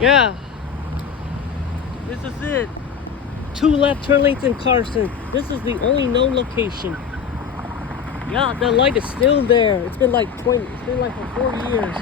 Yeah, this is it. 2 left turn lanes in Carson. This is the only known location. Yeah, the light is still there. It's been like for 4 years.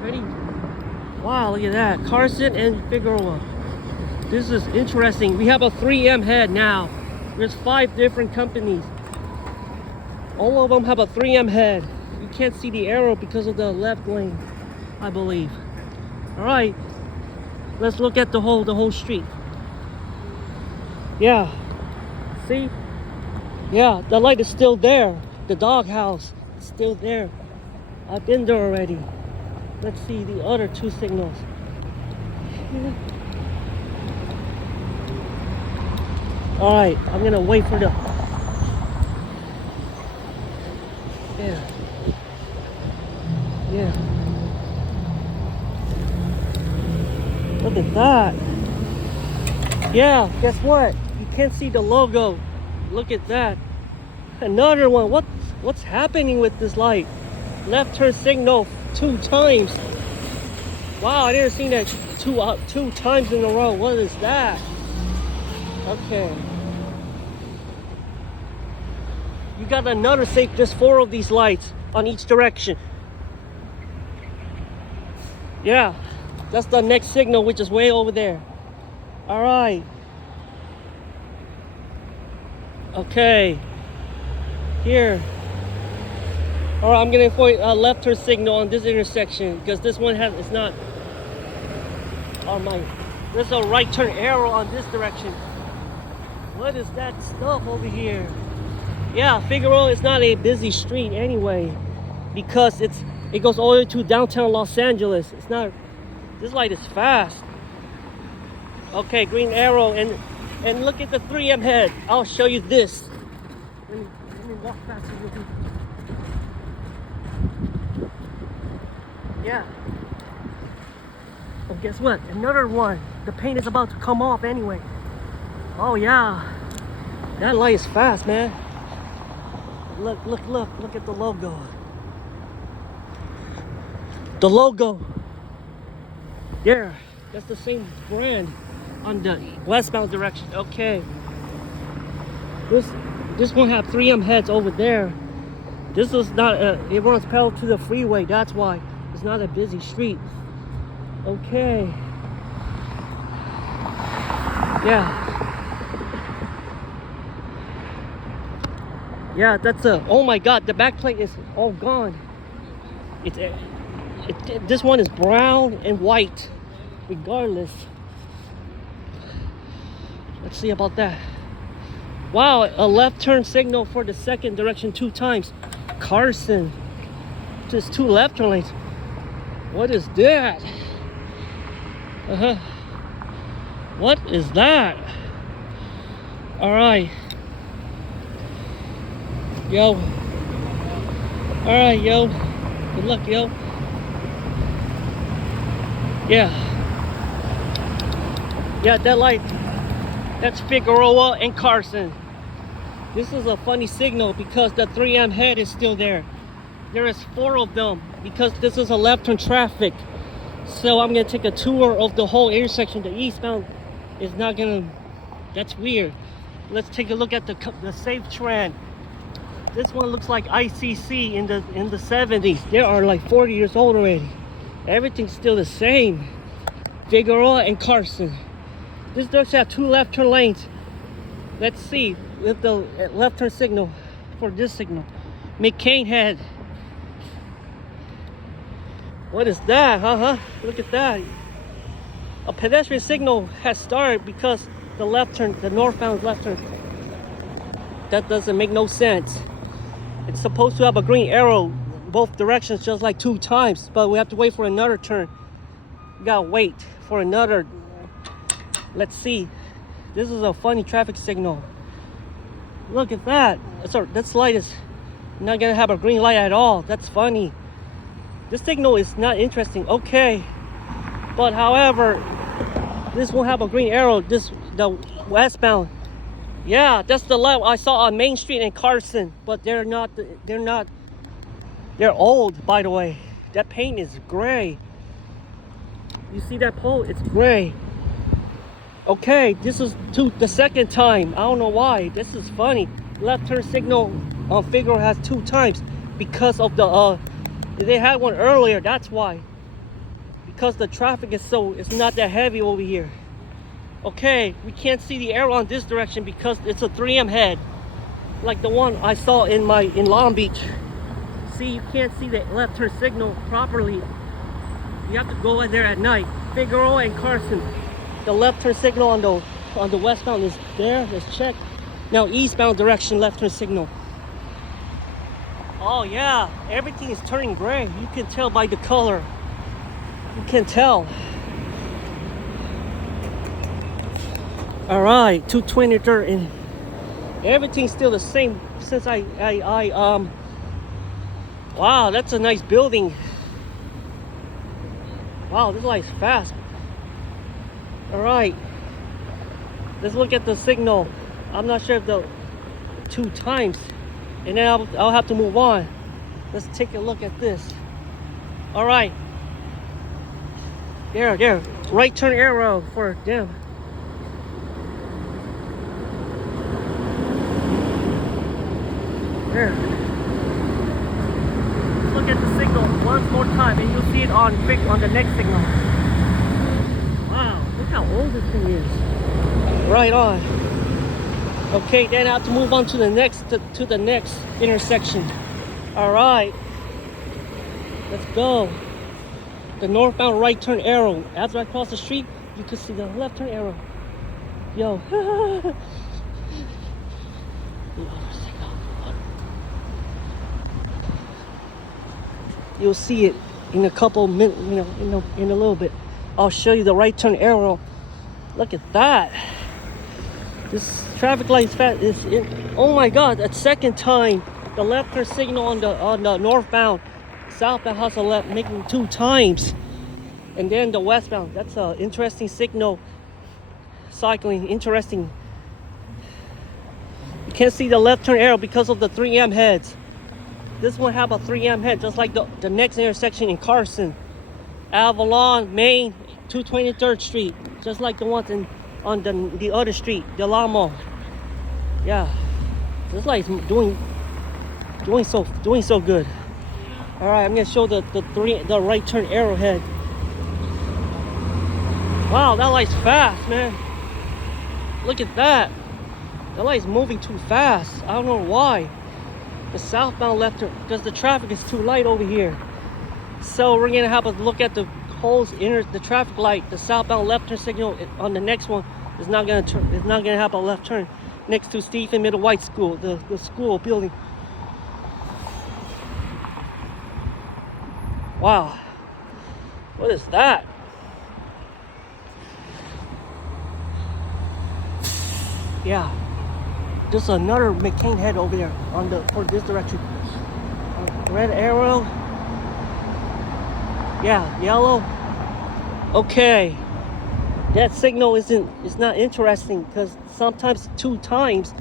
Ready? Wow, look at that. Carson and Figueroa. This is interesting. We have a 3M head now. There's 5 different companies. All of them have a 3M head. You can't see the arrow because of the left lane, I believe. All right, let's look at the whole street. Yeah, see? Yeah, the light is still there. The doghouse is still there. I've been there already. Let's see the other 2 signals. All right, I'm gonna wait for the. Yeah. Look at that. Yeah, guess what? You can't see the logo. Look at that. Another one. What's happening with this light? Left turn signal 2 times. Wow, I didn't see that 2 times in a row. What is that? Okay. You got another safe, just 4 of these lights on each direction. Yeah, that's the next signal, which is way over there. All right. Okay. Here. All right, I'm gonna avoid a left turn signal on this intersection because this one it's not. Oh my! There's a right turn arrow on this direction. What is that stuff over here? Yeah, Figueroa is not a busy street anyway, because it goes all the way to downtown Los Angeles. It's not. This light is fast. Okay, green arrow, and look at the 3M head. I'll show you this. Let me walk faster with you. Yeah. Oh, guess what? Another one. The paint is about to come off anyway. Oh yeah. That light is fast, man. Look at the logo. The logo. Yeah, that's the same brand on the westbound direction. Okay. This one have 3M heads over there. This is not it runs parallel to the freeway. That's why it's not a busy street. Okay. Yeah. Yeah, that's oh my god, the back plate is all gone. This one is brown and white, regardless. Let's see about that. Wow, a left turn signal for the second direction 2 times. Carson, just 2 left turn lanes. What is that? What is that? All right. Yo. All right, yo. Good luck, yo. Yeah. Yeah, that light. That's Figueroa and Carson. This is a funny signal because the 3M head is still there. There is 4 of them because this is a left turn traffic. So I'm gonna take a tour of the whole intersection. The eastbound is not gonna. That's weird. Let's take a look at the Safetran. This one looks like ICC in the 70s. They are like 40 years old already. Everything's still the same. Figueroa and Carson. This does have 2 left turn lanes. Let's see with the left turn signal for this signal. McCain had. What is that? Look at that. A pedestrian signal has started because the left turn, the northbound left turn. That doesn't make no sense. It's supposed to have a green arrow both directions just like 2 times, but we have to wait for another turn. We gotta wait for another. Let's see. This is a funny traffic signal. Look at that. Sorry, this light is not gonna have a green light at all. That's funny. This signal is not interesting. Okay, but however, this will have a green arrow. The westbound. Yeah, that's the light I saw on Main Street in Carson, but they're not. They're old, by the way. That paint is gray. You see that pole? It's gray. Okay, this is the second time. I don't know why. This is funny. Left turn signal on Figueroa has 2 times because of the they had one earlier. That's why. Because the traffic is it's not that heavy over here. Okay, we can't see the arrow on this direction because it's a 3M head, like the one I saw in Long Beach. See, you can't see the left turn signal properly. You have to go in there at night. Figueroa and Carson. The left turn signal on the westbound is there. Let's check. Now eastbound direction left turn signal. Oh yeah, everything is turning gray. You can tell by the color. You can tell. All right, 223rd, and everything's still the same since wow, that's a nice building. Wow, this light's fast. All right, let's look at the signal. I'm not sure if the 2 times, and then I'll have to move on. Let's take a look at this. All right, there, right turn arrow for them. There. Let's look at the signal once more time, and you'll see it on the next signal. Wow, look how old this thing is. Right on. Okay, then I have to move on to the next intersection. All right, let's go. The northbound right turn arrow. After I cross the street, you can see the left turn arrow. Yo. You'll see it in a couple minutes, in a little bit. I'll show you the right turn arrow. Look at that. This traffic light is oh my God, that second time the left turn signal on the northbound, southbound has a left, making 2 times. And then the westbound, that's an interesting signal. Cycling, interesting. You can't see the left turn arrow because of the 3M heads. This one have a 3M head, just like the next intersection in Carson, Avalon, Main, 223rd Street, just like the ones on the other street, the Lamo. Yeah, this light's doing so good. All right, I'm gonna show the right turn arrow head. Wow, that light's fast, man. Look at that. That light's moving too fast. I don't know why. The southbound left turn, because the traffic is too light over here. So we're gonna have a look at the the traffic light. The southbound left turn signal on the next one is not gonna turn. It's not gonna have a left turn next to Stephen Middle White School, the school building. Wow, what is that? Yeah. There's another McCain head over there for this direction. Red arrow. Yeah, yellow. Okay. That signal is not interesting because sometimes 2 times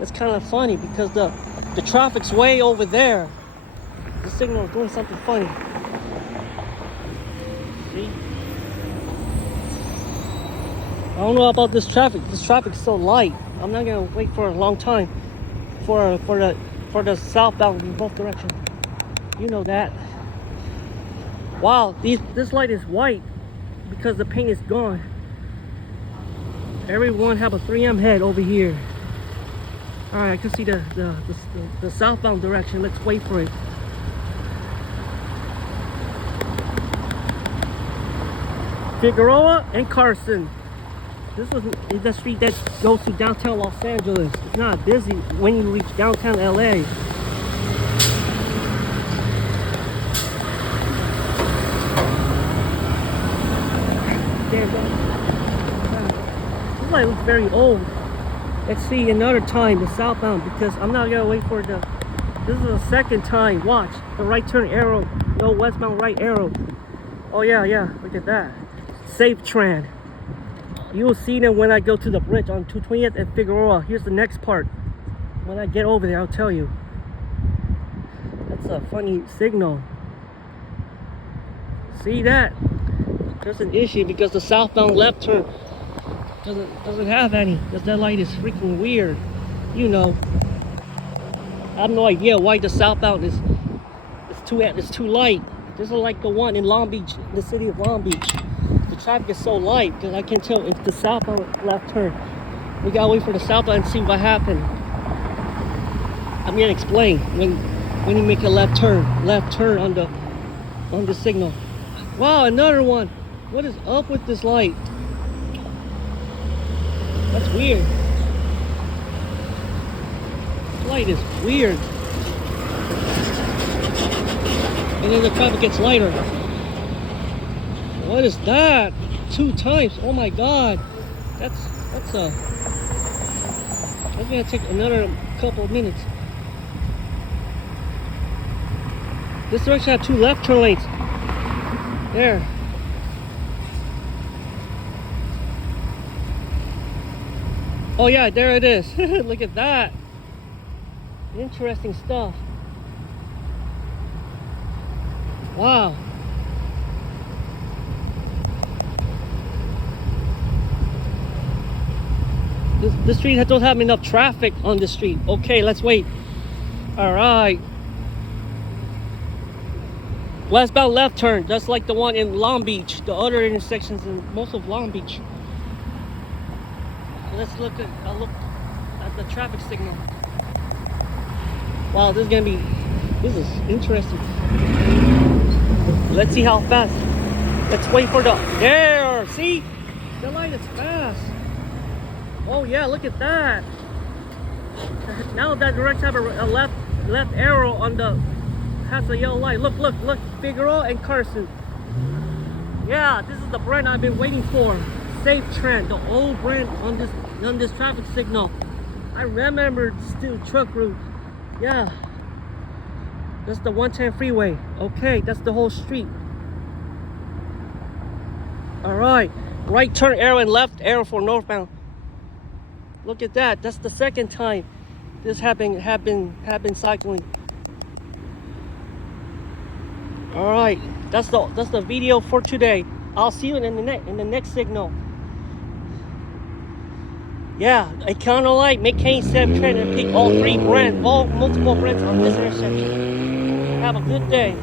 it's kind of funny because the traffic's way over there. The signal is doing something funny. See? I don't know about this traffic. This traffic is so light. I'm not gonna wait for a long time for the southbound in both directions. You know that. Wow, this light is white because the paint is gone. Everyone have a 3M head over here. All right, I can see the southbound direction. Let's wait for it. Figueroa and Carson. This is the street that goes to downtown Los Angeles. It's not busy when you reach downtown LA. This light looks very old. Let's see another time the southbound because I'm not gonna wait for this is the second time. Watch the right turn arrow, no westbound right arrow. Oh yeah, look at that. Safetran. You will see them when I go to the bridge on 220th and Figueroa. Here's the next part. When I get over there, I'll tell you. That's a funny signal. See that? there's an issue because the southbound left turn doesn't have any. Because that light is freaking weird. You know. I have no idea why the southbound is too light. This is like the one in Long Beach, the city of Long Beach. The traffic is so light because I can tell it's the southbound left turn. We gotta wait for the southbound and see what happened. I'm gonna explain when you make a left turn on the signal. Wow, another one. What is up with this light? That's weird. This light is weird. And then the traffic gets lighter. What is that? 2 times. Oh my god. That's gonna take another couple of minutes. This direction has 2 left turn lanes. There. Oh yeah, there it is. Look at that. Interesting stuff. Wow. The street don't have enough traffic on the street. Okay, let's wait. All right. Westbound left turn, just like the one in Long Beach. The other intersections in most of Long Beach. Let's look at the traffic signal. Wow, this is interesting. Let's see how fast. Let's wait for there. See, the light is fast. Oh yeah, look at that. Now that direction have a left arrow on the has a yellow light. Look, Figueroa and Carson. Yeah, this is the brand I've been waiting for. Safetran, the old brand on this traffic signal. I remember still truck route. Yeah. That's the 110 freeway. Okay, that's the whole street. Alright. Right turn arrow and left arrow for northbound. Look at that. That's the second time this have been cycling. All right, that's the video for today. I'll see you in the next signal. Yeah, Econolite, McCain, Safetran, and Peek, all 3 brands, multiple brands on this intersection. Have a good day.